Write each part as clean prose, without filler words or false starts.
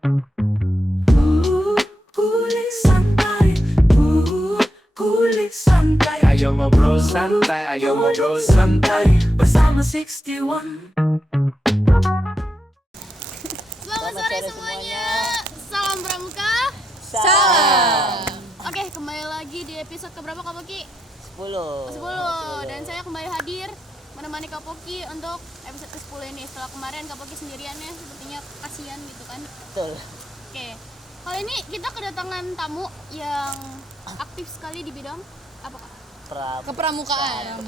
Kulik santai, kulik santai. Ayo ngobrol santai, ayo ngobrol santai bersama 61. Selamat sore semuanya. Salam Pramuka. Salam. Oke, kembali lagi di episode keberapa Kak Poki? 10. 10. Dan saya kembali hadir menemani Kak Poki untuk episode ke-10 ini. Setelah kemarin Kak Poki sendiriannya sepertinya kasihan gitu kan. Betul. Oke. Kali ini kita kedatangan tamu yang aktif sekali di bidang apa Kak? Kepramukaan.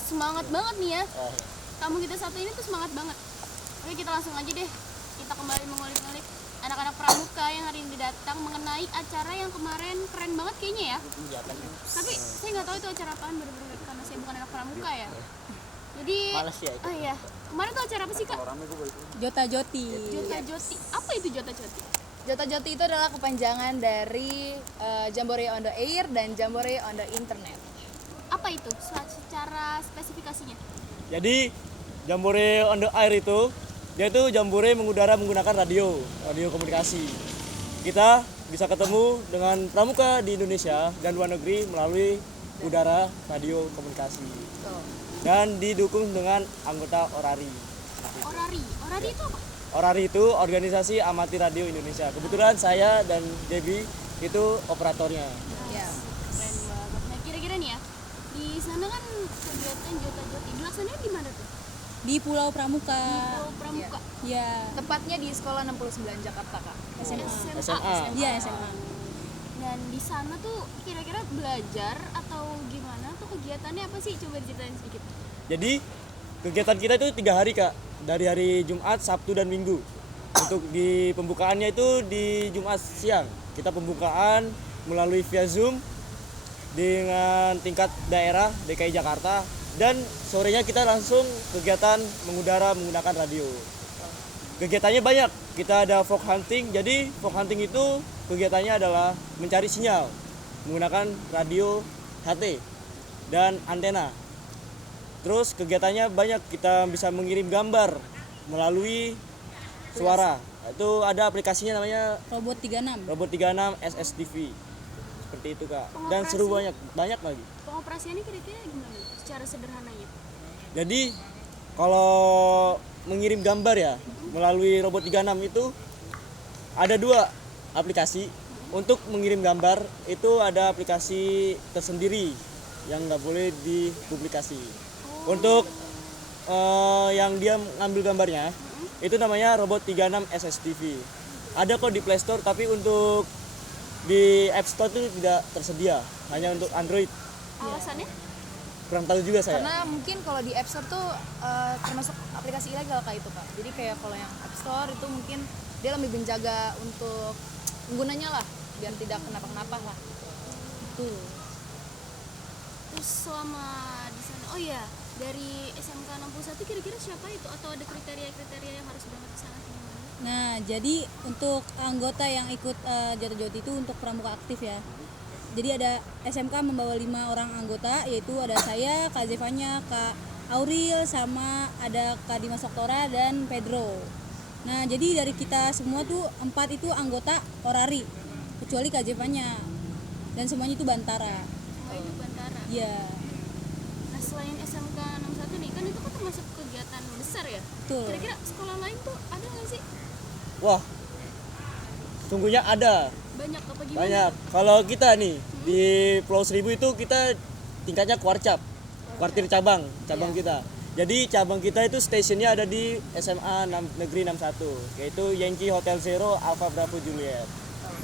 Semangat banget nih ya. Oh, iya. Tamu kita satu ini tuh semangat banget. Oke, kita langsung aja deh. Kita kembali mengulik-ngulik anak-anak pramuka yang hari ini datang mengenai acara yang kemarin keren banget kayaknya ya. Iya kan. Tapi saya nggak tahu itu acara apaan bener-bener karena saya bukan anak pramuka ya. Jadi Males ya itu. oh iya. Kemarin tuh acara apa sih Kak? Jota Joti. Jota Joti. Apa itu Jota Joti? Jota Joti itu adalah kepanjangan dari Jambore on the Air dan Jambore on the Internet. Apa itu secara spesifikasinya? Jadi Jambore on the Air itu dia itu jambore mengudara menggunakan radio komunikasi. Kita bisa ketemu dengan pramuka di Indonesia dan luar negeri melalui udara radio komunikasi. Dan didukung dengan anggota Orari. Orari itu apa? Orari itu organisasi amatir radio Indonesia. Kebetulan saya dan Debbie itu operatornya. Ya. Keren banget. Nah kira-kira nih ya, di sana kan kegiatan Jota Joti. Dilaksanain di mana tuh? Di Pulau Pramuka. Pulau Pramuka. Ya. Tepatnya di Sekolah 69 Jakarta, Kak. SMA. SMA. Iya, SMA. Dan di sana tuh kira-kira belajar atau gimana tuh kegiatannya apa sih? Coba diceritain sedikit. Jadi kegiatan kita itu 3 hari Kak, dari hari Jumat, Sabtu dan Minggu. Untuk di pembukaannya itu di Jumat siang kita pembukaan melalui via Zoom dengan tingkat daerah DKI Jakarta, dan sorenya kita langsung kegiatan mengudara menggunakan radio. Kegiatannya banyak, kita ada fog hunting. Jadi fog hunting itu kegiatannya adalah mencari sinyal menggunakan radio HT dan antena. Terus kegiatannya banyak, kita bisa mengirim gambar melalui suara. Itu ada aplikasinya namanya Robot 36. Robot 36 SSTV. Seperti itu Kak. Dan seru banyak lagi. Pengoperasiannya kira-kira gimana secara sederhananya? Jadi kalau mengirim gambar ya melalui Robot 36 itu ada 2 aplikasi. Untuk mengirim gambar itu ada aplikasi tersendiri yang nggak boleh dipublikasi. Untuk yang dia ngambil gambarnya itu namanya Robot 36 SSTV. Ada kok di Play Store, tapi untuk di App Store itu tidak tersedia, hanya untuk Android. Alasannya? Kurang tahu juga saya. Karena mungkin kalau di App Store tuh termasuk aplikasi ilegal Kak itu, Kak. Jadi kayak kalau yang App Store itu mungkin dia lebih menjaga untuk penggunanya lah biar tidak kenapa-kenapa lah. Tuh. Terus selama di sana, oh iya, dari SMK 61 kira-kira siapa itu? Atau ada kriteria-kriteria yang harus berangkat ke sana? Nah, jadi untuk anggota yang ikut Jota Joti itu untuk pramuka aktif ya. Jadi ada SMK membawa 5 orang anggota, yaitu ada saya, Kak Zevanya, Kak Auril, sama ada Kak Dimas Oktora dan Pedro. Nah, jadi dari kita semua tuh 4 itu anggota Orari, kecuali Kak Zevanya. Dan semuanya itu Bantara. Oh itu Bantara. Iya, Nah selain SMK 61 nih, kan itu kan termasuk kegiatan besar ya? betul. Kira-kira sekolah lain tuh ada nggak sih? Wah, sungguhnya ada Banyak apa gimana? banyak. Kalau kita nih di Pulau Seribu itu kita tingkatnya kuarcap, kuartir cabang kita. Jadi cabang kita itu stasiunnya ada di SMA Negeri 61, yaitu Yankee Hotel Zero Alpha Bravo Juliet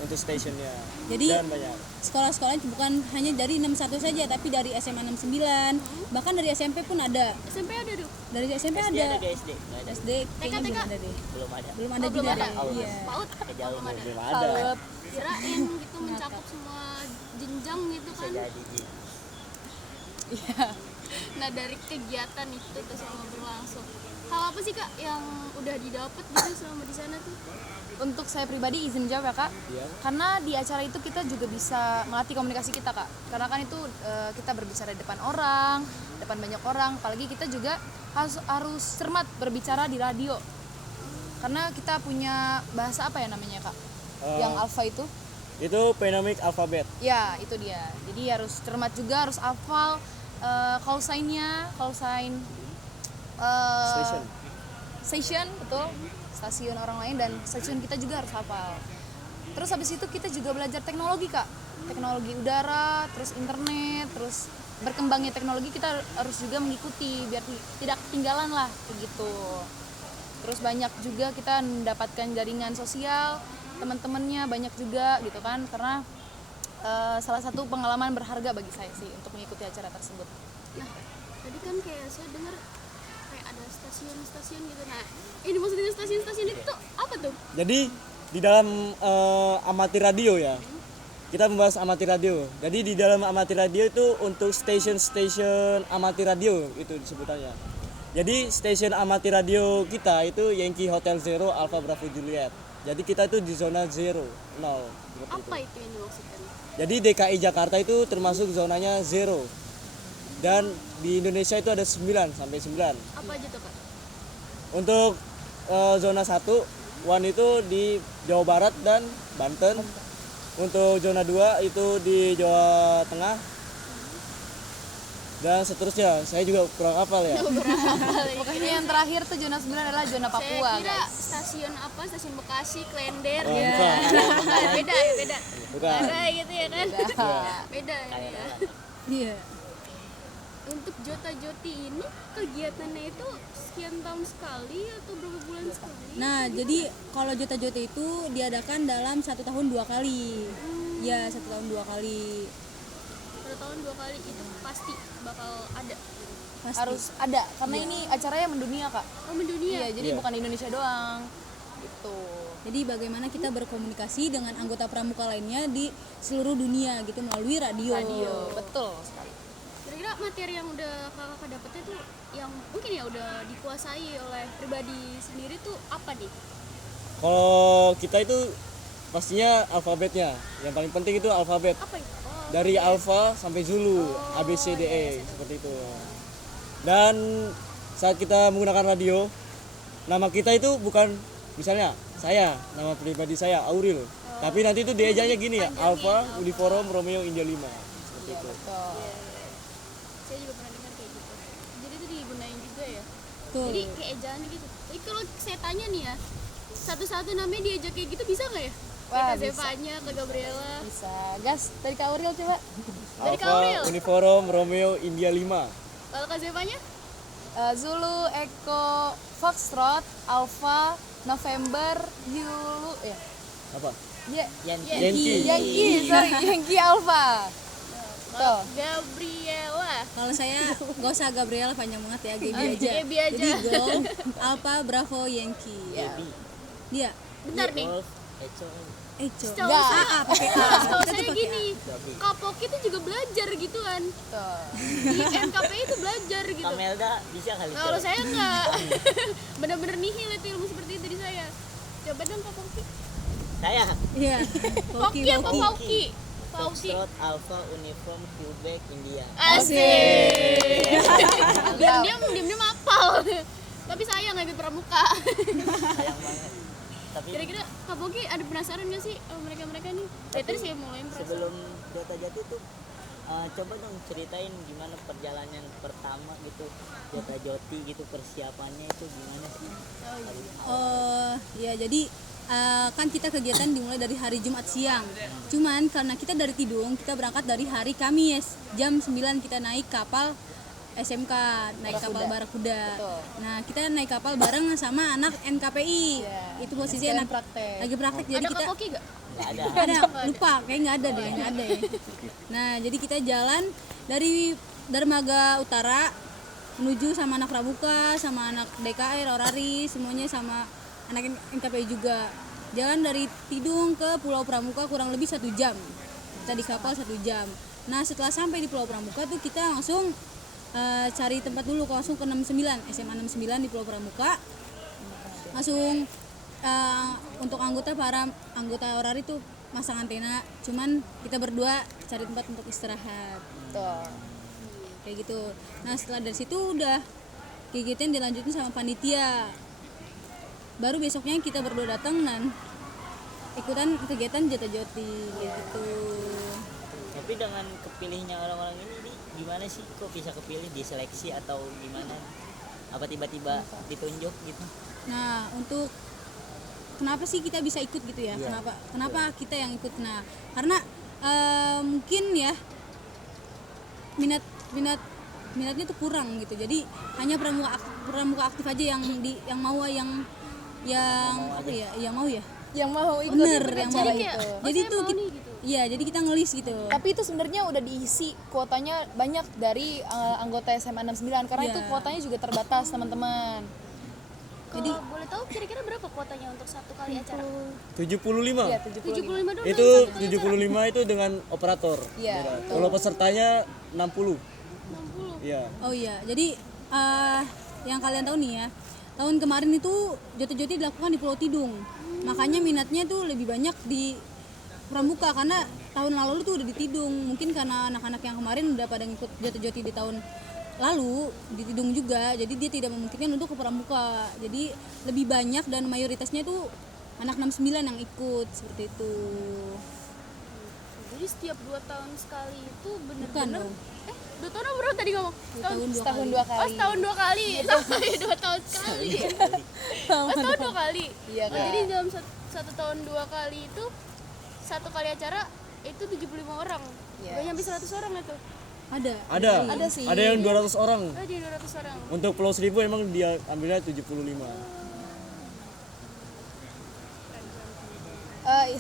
untuk stasiunnya. Jadi Dan banyak. sekolah-sekolah bukan hanya dari 61 saja, tapi dari SMA 69, bahkan dari SMP pun ada. SMP ada tuh? Dari SMP SD ada. ada di SD. Nggak ada. SD kayaknya belum ada deh. Belum ada. Belum ada Oh, belum juga ada. deh. Iya. PAUD? Jauh Belum ada. Belum ada. Kirain gitu mencakup semua jenjang gitu Bisa kan. jadi. Ji. Nah dari kegiatan itu tuh selama berlangsung, hal apa sih Kak yang udah didapat gitu selama di sana tuh? Untuk saya pribadi izin jawab ya Kak. Iya. Karena di acara itu kita juga bisa melatih komunikasi kita Kak. Karena kan itu kita berbicara di depan orang, depan banyak orang. Apalagi kita juga harus cermat berbicara di radio. karena kita punya bahasa apa ya namanya kak? Yang alfa itu? Itu phonemic alphabet. Ya itu dia. Jadi harus cermat juga, harus hafal call sign-nya, call sign Station. station, betul, stasiun orang lain dan stasiun kita juga harus hafal. Terus habis itu kita juga belajar teknologi kak, teknologi udara, terus internet, terus berkembangnya teknologi kita harus juga mengikuti biar tidak ketinggalan lah begitu. Terus banyak juga kita mendapatkan jaringan sosial, teman-temannya banyak juga gitu kan, karena salah satu pengalaman berharga bagi saya sih untuk mengikuti acara tersebut. Nah, tadi kan kayak saya dengar kayak ada stasiun-stasiun gitu. Nah, ini maksudnya stasiun-stasiun itu tuh apa tuh? Jadi di dalam amatir radio ya, kita membahas amatir radio. Jadi di dalam amatir radio itu untuk station amatir radio itu disebutannya. Jadi station amatir radio kita itu Yankee Hotel Zero Alpha Bravo Juliet. Jadi kita itu di zona 0, 0. Apa itu yang dimaksudkan? Jadi DKI Jakarta itu termasuk zonanya 0. Dan di Indonesia itu ada 9 sampai 9. Apa aja tuh kak? Untuk zona 1, One itu di Jawa Barat dan Banten. Untuk zona 2 itu di Jawa Tengah. Dan seterusnya, saya juga kurang hafal ya. Pokoknya yang terakhir tuh zona 9 adalah zona Papua Saya kira guys. stasiun apa? Stasiun Bekasi, Klender. Oh, Ya. bukan. Beda ya, beda. Bukan. Beda gitu ya kan? Beda ya. Iya. Untuk Jota Joti ini kegiatannya itu sekian tahun sekali atau berapa bulan sekali? Nah, jadi kalau Jota Jota itu diadakan dalam 1 tahun 2 kali. Ya, 1 tahun 2 kali. 1 tahun 2 kali itu pasti bakal ada. Pasti. Harus ada karena ini acaranya mendunia kak. Oh, mendunia. Iya, jadi Iya. bukan di Indonesia doang. Gitu. Jadi bagaimana kita berkomunikasi dengan anggota pramuka lainnya di seluruh dunia gitu melalui radio. Radio, betul sekali. Kira-kira materi yang udah kakak dapetnya tuh yang mungkin ya udah dikuasai oleh pribadi sendiri tuh apa nih? Kalau kita itu pastinya alfabetnya. Yang paling penting itu alfabet. Apa itu? Oh, Dari alfa sampai Zulu, A B C D E seperti itu. Dan saat kita menggunakan radio, nama kita itu bukan misalnya saya, nama pribadi saya Auril. Tapi nanti itu diejanya gini ya, Alfa Uniform Romeo India 5. Seperti itu. Betul. saya juga pernah dengar kayak gitu. Jadi itu digunain juga ya. Betul. Jadi kayak ejaannya gitu. Tapi kalau saya tanya nih ya, satu-satu namanya diajak kayak gitu bisa nggak ya? Wah, Kayak bisa. Zevanya, ke Gabriela. Bisa. Gas dari Kak Auril coba. Dari Kak Auril. Alfa Uniform Romeo India 5. Kalau ke Zevanya? Zulu, Eko, Foxtrot, Alpha, November, Yulu, ya. Apa? Yankee. Yankee, sorry, Yankee Alpha. Tuh. Gabriela. Kalau saya nggak usah Gabriel panjang banget ya, Gaby Oh, aja. Gaby aja. Jadi Golf, Alpha, Bravo, Yankee. Ya. Dia Bentar nih. Wolf, Eco, Echo. Setahu Nggak. saya, pakai A. setahu Kita saya tuh pakai gini, Kapoki itu juga belajar gituan. Tuh. Di NKPI itu belajar gitu. Kamelda bisa kali. Kalau Cok. saya enggak. Bener-bener nihil itu ilmu seperti itu di saya. Coba dong Kapoki. Saya Iya. Poki apa Poki. Pauki? Pauki. Foxtrot Alpha Uniform Quebec India. Asik. Diam-diam hafal. Tapi sayang nggak ikut pramuka. Sayang banget. Tapi Kira-kira Kak Poki ada penasaran nggak sih sama mereka-mereka nih? Dari tadi saya mulai penasaran. sebelum Jota Jati tuh coba dong ceritain gimana perjalanan pertama gitu Jota Joti gitu, persiapannya itu gimana sih? Oh, ya jadi kan kita kegiatan dimulai dari hari Jumat siang. Cuman karena kita dari Tidung, kita berangkat dari hari Kamis. Jam 9 kita naik kapal SMK, naik kapal Barakuda. Betul. Nah, kita naik kapal bareng sama anak NKPI. Iya. Itu posisi Sekalian anak praktek. lagi praktek, jadi Ada kita Kak Poki nggak? Nggak ada. ada lupa kayak nggak ada deh, nggak ada ya. Nah, jadi kita jalan dari Dermaga Utara menuju sama anak Pramuka, sama anak DKR, Orari, semuanya sama anak NKPI juga. Jalan dari Tidung ke Pulau Pramuka kurang lebih 1 jam. Kita di kapal 1 jam. Nah, setelah sampai di Pulau Pramuka tuh kita langsung cari tempat dulu, langsung ke 69, SMA 69 di Pulau Pramuka. Langsung untuk para anggota Orari tuh masang antena, cuman kita berdua cari tempat untuk istirahat Tuh. kayak gitu. Nah, setelah dari situ udah kegiatan dilanjutin sama panitia. baru besoknya kita berdua datang dan ikutan kegiatan jota-joti gitu. Tapi dengan kepilihnya orang-orang ini gimana sih, kok bisa kepilih, diseleksi atau gimana, apa tiba-tiba ditunjuk gitu? Nah, untuk kenapa sih kita bisa ikut gitu ya? Iya. Kenapa kita yang ikut? Nah, karena mungkin ya minatnya tuh kurang gitu. Jadi hanya pramuka aktif aja yang mau yang apa ya? Yang mau ya. Yang mau ikut Bener, acara yang mau itu. kayak, Jadi saya tuh mau nih, gitu. iya, jadi kita ngelis gitu. Tapi itu sebenarnya udah diisi kuotanya banyak dari anggota SMA 69 karena Iya. itu kuotanya juga terbatas teman-teman. Jadi boleh tahu kira-kira berapa kuotanya untuk satu kali acara? 75. Iya, 75 doang. Itu 75 itu dengan operator. Iya, Beda. betul. Kalau pesertanya 60. 60. Iya. Oh iya, jadi yang kalian tahu nih ya, tahun kemarin itu joti-joti dilakukan di Pulau Tidung. Makanya minatnya tuh lebih banyak di pramuka karena tahun lalu tuh udah di Tidung. Mungkin karena anak-anak yang kemarin udah pada ngikut joti-joti di tahun lalu di Tidung juga, jadi dia tidak memungkinkan untuk ke pramuka. Jadi lebih banyak dan mayoritasnya tuh anak 69 yang ikut seperti itu. Jadi setiap 2 tahun sekali itu Bukan bener-bener dong. 2 tahun apa berapa tadi ngomong? Setahun 2 Oh, kali. setahun 2 kali. Sampai 2 tahun sekali. Oh, setahun 2 kali. Iya, Oh, Kak. jadi dalam 1 tahun 2 kali itu satu kali acara itu 75 orang. Yes. Gak nyampe 100 orang itu. Ada. Ada sih. Ada yang 200 orang. Oh, jadi 200 orang. Untuk Pulau Seribu emang dia ambilnya 75.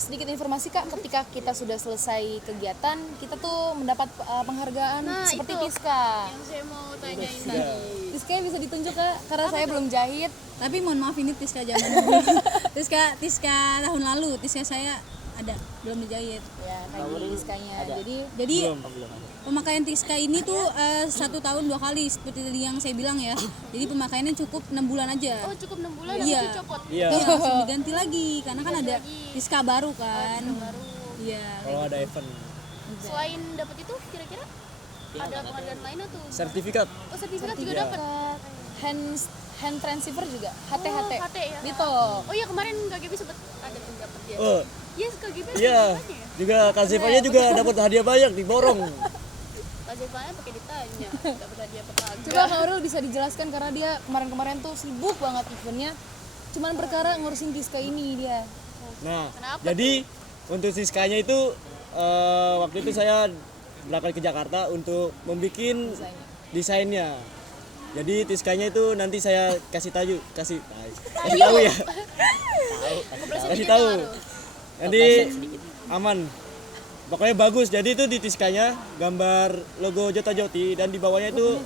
Sedikit informasi Kak, ketika kita sudah selesai kegiatan, kita tuh mendapat penghargaan Nah, seperti itu. Tiska. Yang saya mau tanyain Iya. tadi. Tiska bisa ditunjuk Kak, karena saya belum jahit. Tapi mohon maaf ini Tiska zaman Tiska tahun lalu, Tiska saya ada belum dijahit. Ya, kayak gini Tiskanya. Ada. Jadi Oh, belum ada. pemakaian Tiska ini tuh 1 tahun 2 kali seperti tadi yang saya bilang ya. Jadi pemakaiannya cukup 6 bulan aja. Oh, cukup 6 bulan Iya. habis itu copot. Iya. Iya, langsung diganti lagi karena kan ada lagi. Tiska baru kan. Baru. Iya. Kalau ada event. Selain dapat itu kira-kira ada penghargaan lain atau? Sertifikat. Oh, sertifikat juga Iya. dapat. Hand transceiver juga, HT. HT ya. Gitu. Oh iya, kemarin KGB sempat ada tuh dapat dia. Oh, Yes, KGB ada iya. sertifikatnya ya. Juga Kak Zevanya juga dapat hadiah banyak diborong. Pak Zevanya pakai ditanya dapat hadiah apa kagak. Coba Kak Aurel bisa dijelaskan karena dia kemarin-kemarin tuh sibuk banget eventnya. Cuman perkara ngurusin Tiska ini dia. Nah, Kenapa jadi untuk Siskanya itu waktu itu saya berangkat ke Jakarta untuk membuat desainnya. Jadi Tiskanya itu nanti saya kasih tahu ya. Kasih tahu. Nanti aman. Pokoknya bagus. Jadi itu di Tiskanya gambar logo Jota Joti dan di bawahnya itu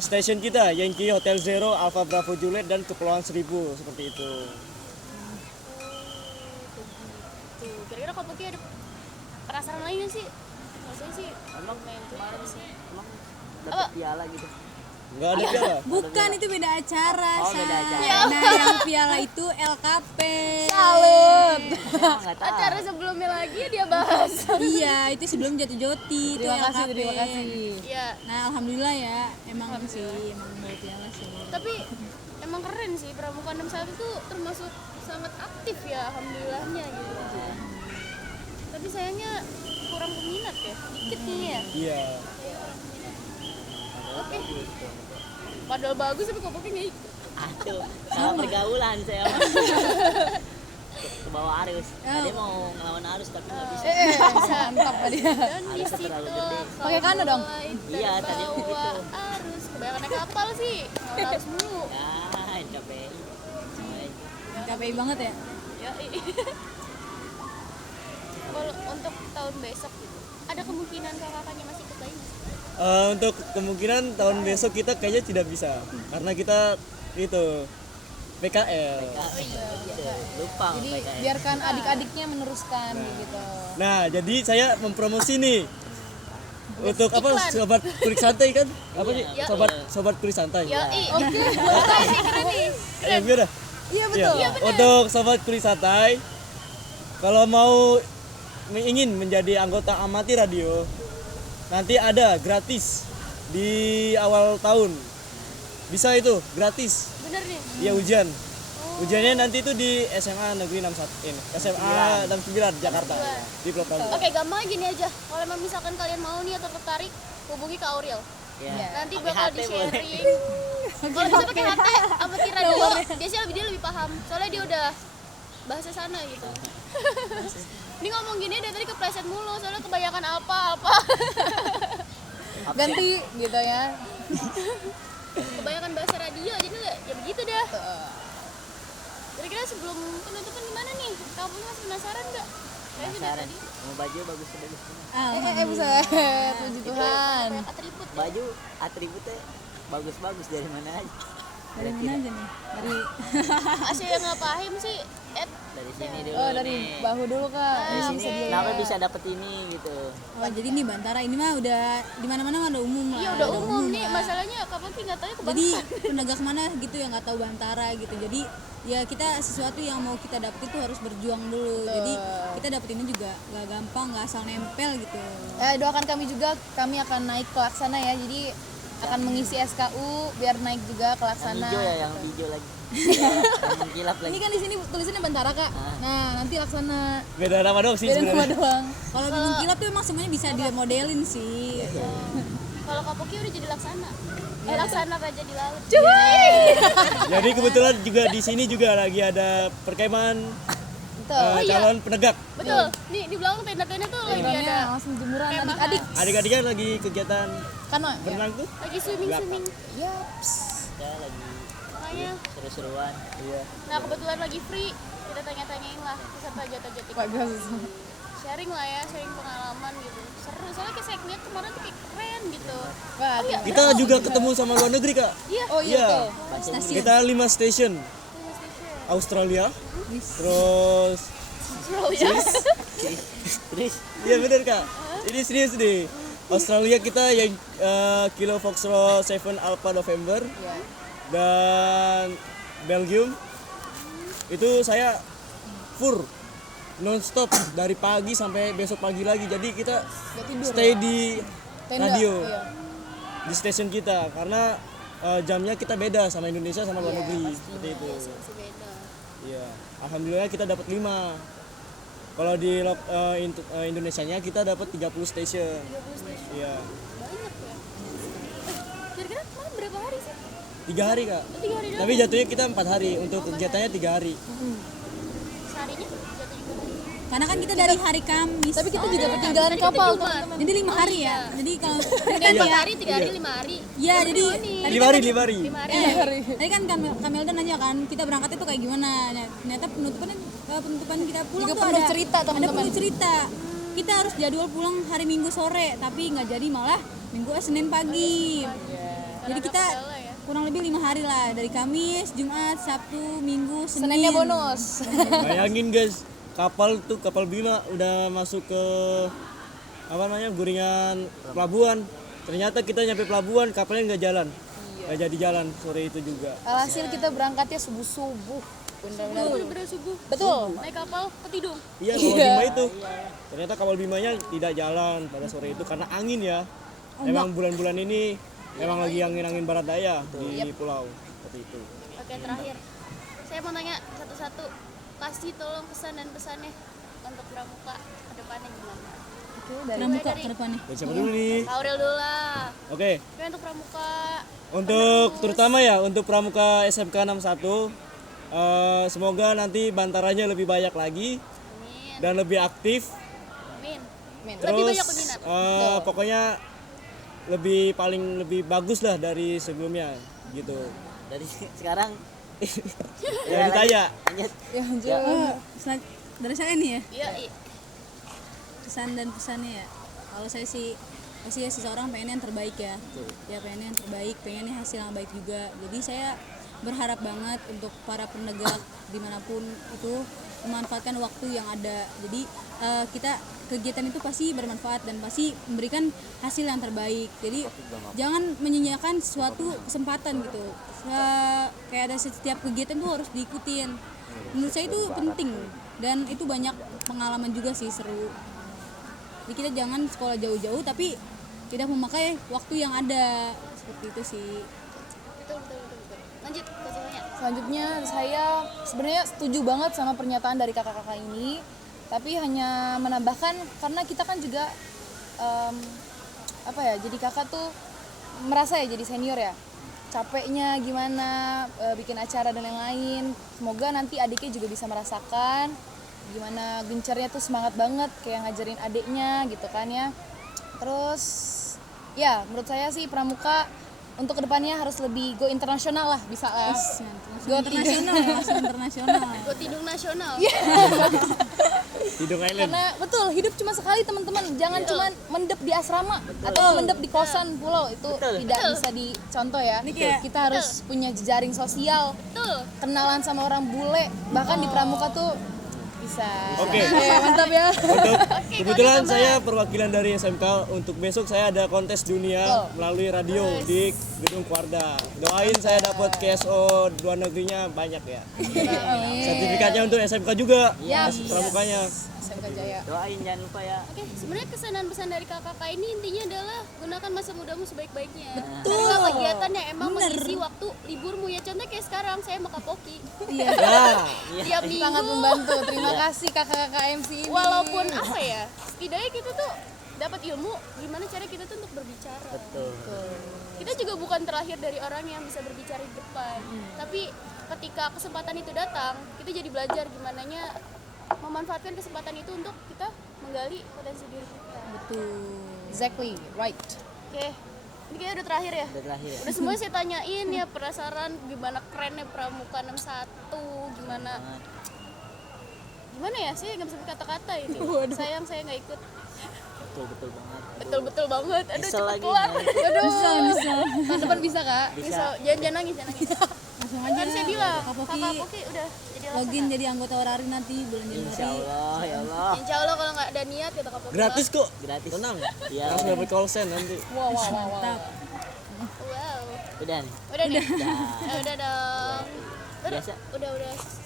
stasiun kita Yankee Hotel Zero Alpha Bravo Juliet dan Kepulauan Seribu seperti itu. Tuh, kira-kira kalau pakai ada penasaran lain nggak sih? Kalau saya sih Emang main kemarin sih. emang dapat piala gitu. Enggak ada piala. Bukan, itu beda acara. Oh, beda Say. acara. Nah, yang piala itu LKP. Salut. Emang nggak tahu. Acara sebelumnya lagi dia bahas. Iya, itu sebelum joti-joti itu Terima kasih, LKP. terima kasih. Iya, Nah, alhamdulillah ya, emang bawa piala sih. tapi emang keren sih Pramuka 61 tuh termasuk sangat aktif ya, alhamdulillahnya gitu. Tapi sayangnya kurang peminat ya, dikit nih ya. Iya. Oke. Padahal bagus tapi kok pakai nggak ikut. Aduh, salah pergaulan saya mah. Ke bawah arus. Tadi mau ngelawan arus tapi nggak bisa. Mantap tadi. Dan di Arusnya situ terlalu gede. Pakai kano dong? Iya, tadi terbawa begitu. arus. Kebanyakan naik kapal sih. Ngelawan arus mulu. Ya, capek. Capek banget ya. Ya, kalau untuk tahun besok gitu, ada kemungkinan kakaknya masih ikut lagi nggak? Untuk kemungkinan tahun besok kita kayaknya tidak bisa karena kita itu PKL. Lupa Jadi PKL. biarkan adik-adiknya meneruskan gitu. Nah, jadi saya mempromosi nih untuk apa sobat kulik santai kan? Apa sih? Ya. Sobat kulik santai. Ya, oke. Keren nih. Ya, biar dah. Iya betul. Iya. Untuk sobat kulik santai, kalau mau ingin menjadi anggota Amati Radio, nanti ada gratis di awal tahun. Bisa itu gratis. Bener nih. Ya ujian. Ujiannya nanti itu di SMA Negeri 61 ini. SMA 69 Jakarta. Di Pulau Pramuka. Oke, gampang gini aja. Kalau memang misalkan kalian mau nih atau tertarik, hubungi Kak Aurel. Ya. Nanti Pakai bakal HT di boleh. sharing. Kalau bisa pakai HT apa radio, biasanya dia lebih paham. Soalnya dia udah bahasa sana gitu. Ini ngomong gini dari tadi kepleset mulu, soalnya kebanyakan apa. Ganti gitu ya. Kebanyakan bahasa radio, jadi ya begitu dah. Kira-kira sebelum penutupan gimana nih? Kamu masih penasaran nggak? Saya sudah Penasaran. tadi. Mau baju bagus. Buset, puji Tuhan. Banyak atribut. Baju atributnya bagus-bagus dari mana aja. Dari mana aja nih? Dari Asli yang nggak paham sih, Dari sini dulu. Oh, dari nih. bahu dulu Kak. Dari sini kenapa bisa dapet ini gitu. oh jadi nih Bantara ini mah udah di mana-mana mah udah umum lah. iya udah umum nih. Masalahnya kapan sih nggak tahu Jadi kebanyakan. penegak mana gitu yang nggak tahu Bantara gitu. Jadi ya kita sesuatu yang mau kita dapet itu harus berjuang dulu. Jadi kita dapet ini juga nggak gampang, nggak asal nempel gitu. Doakan kami juga, kami akan naik ke Laksana ya. Jadi akan mengisi SKU biar naik juga ke Yang Laksana. hijau ya, yang hijau lagi. Yang kilap Ini lagi. kan di sini tulisannya Bantara Kak. Nah, nanti Laksana. Beda nama dong sih Beda nama sebenarnya. doang. Kalau gunung kilap tuh emang semuanya bisa dimodelin sih. Kalau Kapoki udah jadi laksana. Laksana raja di laut. Jadi kebetulan juga di sini juga lagi ada perkemahan calon penegak. Betul. Nih di belakang tenda-tenda tuh lagi ada Orangnya langsung jemuran adik-adik. Adik-adiknya lagi kegiatan Kano ya? berenang tuh. lagi swimming. Yaps. Ya lagi Makanya. seru-seruan. Iya. Nah kebetulan lagi free. Kita tanya-tanyain lah peserta jatuh-jatuh. Bagus. Sharing lah ya, sharing pengalaman gitu. Seru. Soalnya kayak saya lihat kemarin tuh kayak keren gitu. Wah, Kita juga ketemu sama luar negeri kak. Iya. Oh iya Iya. betul. Kita 5 station. Australia. Terus Seru ya. Terus iya bener kak. Ini serius nih. Australia kita yang Kilo Foxtrot 7 Alpha November. Dan Belgium itu saya full non-stop dari pagi sampai besok pagi lagi. Jadi kita stay di Tenda, radio iya. di station kita karena jamnya kita beda sama Indonesia sama luar negeri seperti itu. Masih beda. Iya, alhamdulillah kita dapat 5. Kalau di Indonesianya kita dapat 30 station. 30 station. Iya, Banyak ya. Kira-kira kemarin berapa hari sih? 3 hari kak. 3 hari doang. Tapi jatuhnya kita 4 hari untuk kegiatannya 3 hari. Seharinya jatuh juga. Karena kan kita dari hari Kamis. Tapi kita juga ketinggalan kapal Jumat. teman-teman. Jadi 5 hari ya. Jadi kalau Dari 4 hari, 3 hari, 5 hari. ya jadi 5 hari, 5 hari. 5 hari. tadi kan Kamelda nanya kan kita berangkat itu kayak gimana. Nah, ternyata penutupan kita pulang Juga tuh penuh ada cerita, teman-teman. Ada penuh cerita. Kita harus jadwal pulang hari Minggu sore, tapi nggak jadi malah Senin pagi. Jadi kita kurang lebih 5 hari lah dari Kamis, Jumat, Sabtu, Minggu, Senin. Seninnya bonus. Bayangin guys, kapal Bima udah masuk ke apa namanya guringan pelabuhan. Ternyata kita nyampe pelabuhan kapalnya nggak jalan, nggak jadi jalan sore itu juga. Alhasil kita berangkatnya subuh-subuh. Benar-benar. Bener-bener subuh. Betul. Naik kapal ke Tidung. Iya kapal Bima itu. Ternyata kapal Bimanya tidak jalan pada sore itu karena angin ya. Emang bulan-bulan ini memang lagi angin barat daya di pulau seperti itu. Oke, terakhir. Saya mau nanya satu-satu. Kasih tolong kesan dan pesannya untuk Pramuka ke depannya gimana? Pramuka ke depannya. Dan siapa dulu nih? Aurel dulu lah. Oke, Oke, untuk Pramuka. untuk terutama ya untuk Pramuka SMK 61 semoga nanti bantaranya lebih banyak lagi Amin. dan lebih aktif. Amin. Lebih Terus banyak peminat. pokoknya lebih bagus lah dari sebelumnya gitu. dari sekarang Yang ditanya. lanjut. Dari saya nih ya. Iya, iya. Kesan dan pesannya ya, kalau saya sih pasti ya seseorang pengen yang terbaik ya. Ya pengen yang terbaik, pengen hasil yang baik juga. Jadi saya berharap banget untuk para penegak dimanapun itu memanfaatkan waktu yang ada. Jadi kita kegiatan itu pasti bermanfaat dan pasti memberikan hasil yang terbaik. Jadi jangan menyia-nyiakan suatu kesempatan gitu. Kayak ada setiap kegiatan tuh harus diikutin. Menurut saya itu penting dan itu banyak pengalaman juga sih, seru. Jadi kita jangan sekolah jauh-jauh tapi tidak memakai waktu yang ada, seperti itu sih. Betul. Lanjut, kasih banyak. Selanjutnya saya sebenarnya setuju banget sama pernyataan dari kakak-kakak ini, tapi hanya menambahkan karena kita kan juga jadi kakak tuh merasa ya jadi senior ya, capeknya gimana bikin acara dan yang lain. Semoga nanti adiknya juga bisa merasakan gimana gencarnya tuh semangat banget kayak ngajarin adiknya gitu kan ya. Terus ya menurut saya sih pramuka untuk kedepannya harus lebih go internasional lah, bisa lah. Go internasional ya, langsung internasional. Go Tidung Nasional. Hidung Island. Karena betul hidup cuma sekali teman-teman, jangan cuma mendep di asrama atau mendep di kosan pulau, itu tidak bisa dicontoh ya. Kita harus punya jejaring sosial, Betul. kenalan sama orang bule, bahkan di pramuka tuh bisa. Oke. Mantap ya. Untuk kebetulan saya perwakilan dari SMK, untuk besok saya ada kontes dunia melalui radio di Gedung Kuarda. Doain saya dapat KSO luar negerinya banyak ya. Sertifikatnya untuk SMK juga. Pramukanya. SMK Jaya. Doain jangan lupa ya. Oke, sebenarnya pesan dari kakak ini intinya adalah gunakan masa mudamu sebaik-baiknya. Betul. Kegiatan yang emang mengisi waktu liburmu ya. Contohnya kayak sekarang saya mau kapoki. Ya. Tiap minggu. Sangat membantu. Terima kasih kakak-kakak MC ini. Walaupun apa ya, setidaknya kita tuh dapat ilmu gimana cara kita tuh untuk berbicara. Betul. Kita juga bukan terlahir dari orang yang bisa berbicara di depan, tapi ketika kesempatan itu datang, kita jadi belajar gimananya memanfaatkan kesempatan itu untuk kita menggali potensi diri kita. Betul. Exactly, right. Oke, ini kayaknya udah terakhir ya. Udah terakhir ya. Udah semuanya saya tanyain ya, penasaran gimana kerennya Pramuka 61, gimana ya, saya nggak bisa berkata-kata ini. Sayang saya nggak ikut. Betul banget. Betul banget. Aduh, Bisa cepet lagi, keluar. Aduh. Bisa. Tahun depan bisa kak? Bisa. Jangan nangis, jangan nangis. Langsung aja. Kan saya bilang, Kak Kakak Poki Poki udah jadi login jadi anggota Orari nanti bulan Insya Januari. Allah, ya Allah. Insya Allah kalau nggak ada niat kita Kak Poki. Gratis kok. Gratis. Tenang. Iya. Harus dapat call sign nanti. Wow. Mantap. Wow. Udah nih. Udah nih. Udah dong. Biasa. Udah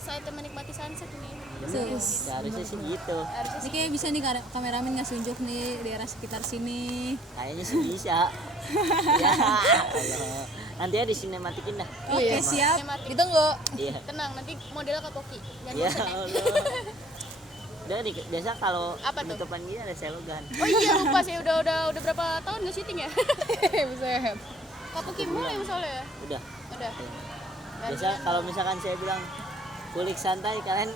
saya menikmati sunset ini. Udah harusnya sih gitu. Ini kayak bisa nih kameramen ngasih unjuk nih daerah sekitar sini. Kayaknya sih bisa. Ya Allah. Nanti ya disinematiin dah. Oke, siap. Sinematik. Ditunggu. Iya. Tenang, nanti modelnya Kak Poki. Jangan Ya bosan ya. Allah. Udah nih, biasa kalau Apa tuh? penutupan gini ada selogan. Oh iya lupa sih udah berapa tahun nggak syuting ya? Buset. Kak Poki mulai misalnya ya? Udah. Udah. Biasa kalau misalkan saya bilang kulik santai, kalian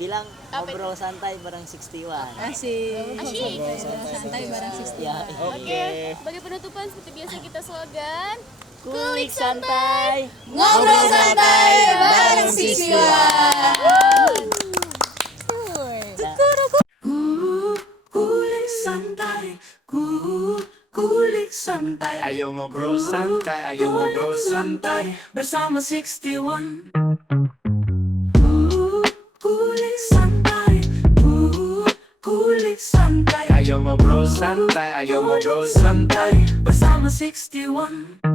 bilang Apa ngobrol santai bareng 61. Asik. Asyik. Santai bareng Sisti. Ya, Oke. Sebagai penutupan seperti biasa kita slogan. kulik santai. Ngobrol santai bareng siswa. Kulik santai, kulik santai. Ayo ngobrol santai, ayo ngobrol santai bersama 61. Kulik santai, kulik santai. Ayo ngobrol santai, ayo ngobrol santai bersama 61.